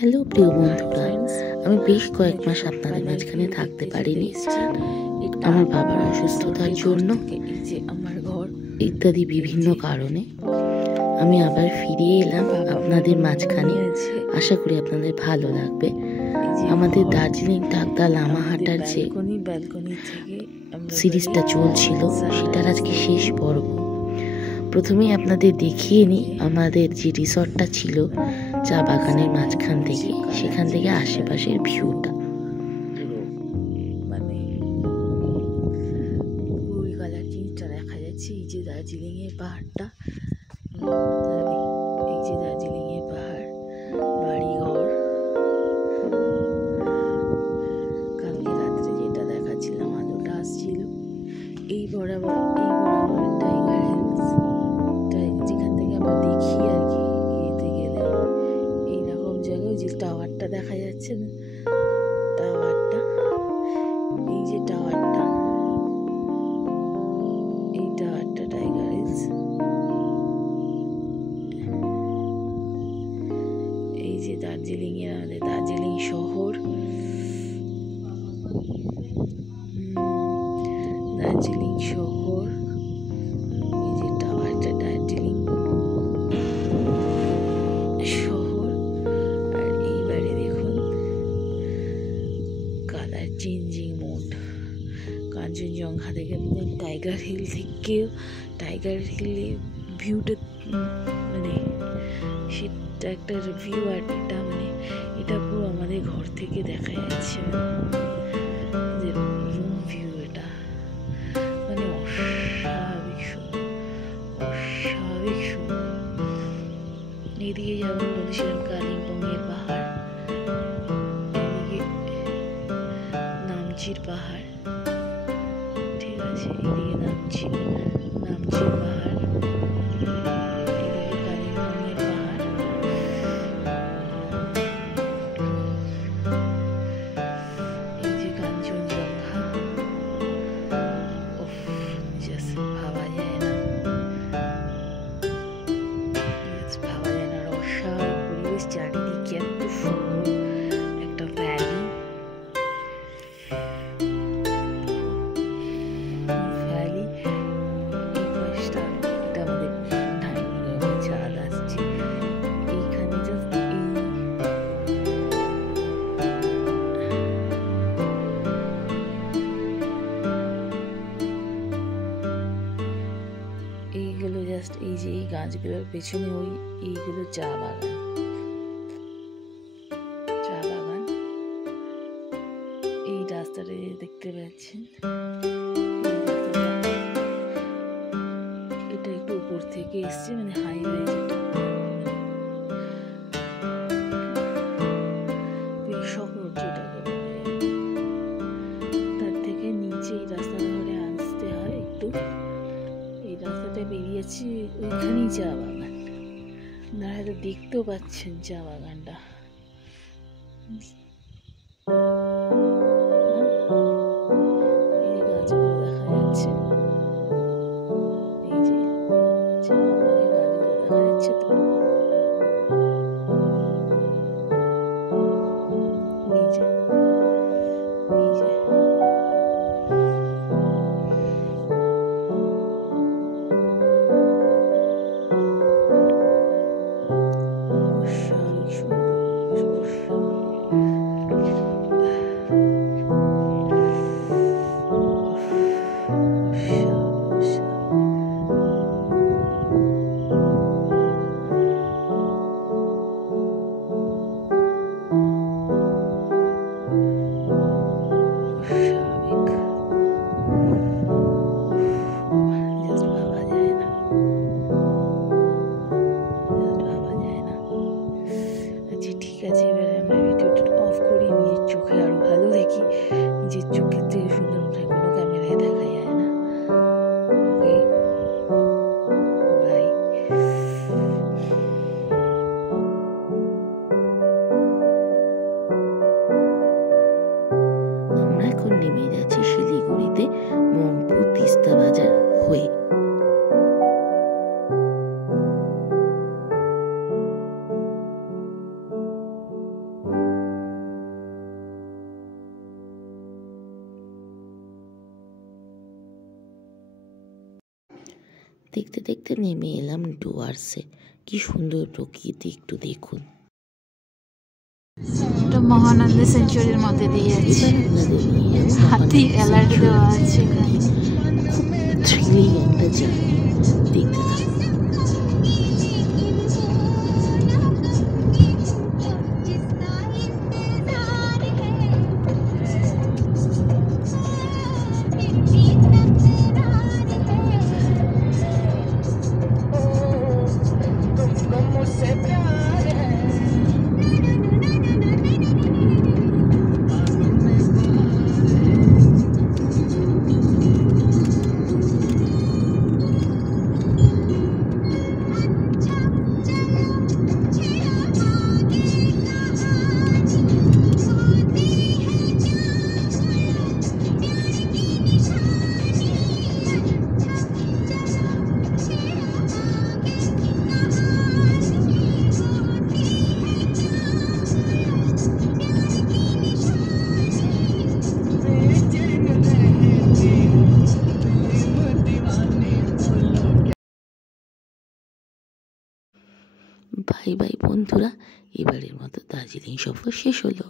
Hello প্রিয় বন্ধুরা, আমি বেশ কয়েক মাস আপনাদের মাঝখানে থাকতে পারিনি। আমার বাবার অসুস্থতার জন্য ইত্যাদি বিভিন্ন কারণে আমি আবার ফিরে এলাম আপনাদের মাঝখানে। আশা করি আপনাদের ভালো লাগবে। আমাদের দার্জিলিং টাকদা লামাহাটার যে সিরিজটা চলছিল সেটার আজকে শেষ পর্ব। প্রথমেই আপনাদের দেখিয়ে নিই আমাদের যে রিসর্টটা ছিল চা বাগানের মাঝখান থেকে, সেখান থেকে আশেপাশের ভিউটা। মানে ওই কালার জিনিসটা দেখা যাচ্ছে। এই যে দার্জিলিং এর পাহাড়টা, এই যে দার্জিলিং এর পাহাড়, বাড়িঘর। কালকে রাত্রে যেটা দেখাচ্ছিলাম, আলোটা আসছিল এই বরাবর টাইগার হিলস, যেখান থেকে আমরা দেখি আর কি। এতে গেলে এইরকম জায়গায় যে টাওয়ারটা দেখা যাচ্ছে না, টাওয়ারটা, এই যে টাওয়ারটা, এই টাওয়ারটা টাইগার হিলস। এই যে দার্জিলিং এর, আমাদের দার্জিলিং শহর, দার্জিলিং শহর। এই যে টাওয়ারটা দার্জিলিং শহর। আর এইবারে দেখুন কালার চেঞ্জিং মোড। কাঞ্চনজঙ্ঘা থেকে টাইগার হিল থেকেও, টাইগার হিলের ভিউটা মানে সেটা একটা ভিউ। আর এটা মানে এটা পুরো আমাদের ঘর থেকে দেখা যাচ্ছে, রুম ভিউ। এটা মানে অস্বাভাবিক সুন্দর, অস্বাভাবিক সুন্দর। এদিকে যেমন বলেছিলাম কালিম্পং এর পাহাড়, এদিকে নামচির পাহাড়, ঠিক আছে, এদিকে নামচির পাহাড়, এদিকে কালিম্পং এর পাহাড়, এই যে কাঞ্চনজঙ্ঘা। উফ, জাস্ট ভাবা যায় না, ভাবা যায় না। অস্বাভাবিক পরিবেশ, চারিদিকে এত সুন্দর একটা ভ্যালি, ভ্যালি। এই পাশটা, এটা আমাদের ডাইনিং চাঁদ আসছে এইখানে। জাস্ট এইগুলো জাস্ট, এই যে এই গাছগুলোর পেছনে ওই এইগুলো চা বাগান, চা বাগান। এই রাস্তাটা দেখতে পাচ্ছেন, এটা একটু উপর থেকে এসছে, মানে হাইওয়ে যেটা শহর যেটাকে বলে, তার থেকে নিচে এই রাস্তা ধরে আসতে হয় একটু। এই রাস্তাটা বেরিয়েছি, ওইখানেই চা বাগান। আপনারা হয়তো দেখতেও পাচ্ছেন চা বাগানটা। এই যে গাছগুলো দেখা যাচ্ছে, এই যে চা বাগানের গাছগুলো দেখা যাচ্ছে তো, এই যে, এই যে অস্বাভাবিক সুন্দর, ঠিক আছে, এবারে আমরা ভিডিওটা অফ করি, নিজের চোখে আরো ভালো দেখি। নিজের চোখের থেকে সুন্দর কোনো ক্যামেরায় দেখা যায় না। ওকে, বাই। আমরা এখন নেমে যাচ্ছি শিলিগুড়িতে মংপু তিস্তা বাজার হয়ে। দেখতে দেখতে নেমে এলাম ডুয়ার্সে। কি সুন্দর প্রকৃতি, একটু দেখুন। এটা মহানন্দা সেঞ্চুরির মধ্যে দিয়ে যাচ্ছে। এবার আপনাদের নিয়ে যাবো হাতি অ্যালার্ট দেওয়া আছে। খুব থ্রিলিং একটা জার্নি, দেখতে থাকুন। বাই বাই বন্ধুরা, এবারের মতো দার্জিলিং সফর শেষ হলো।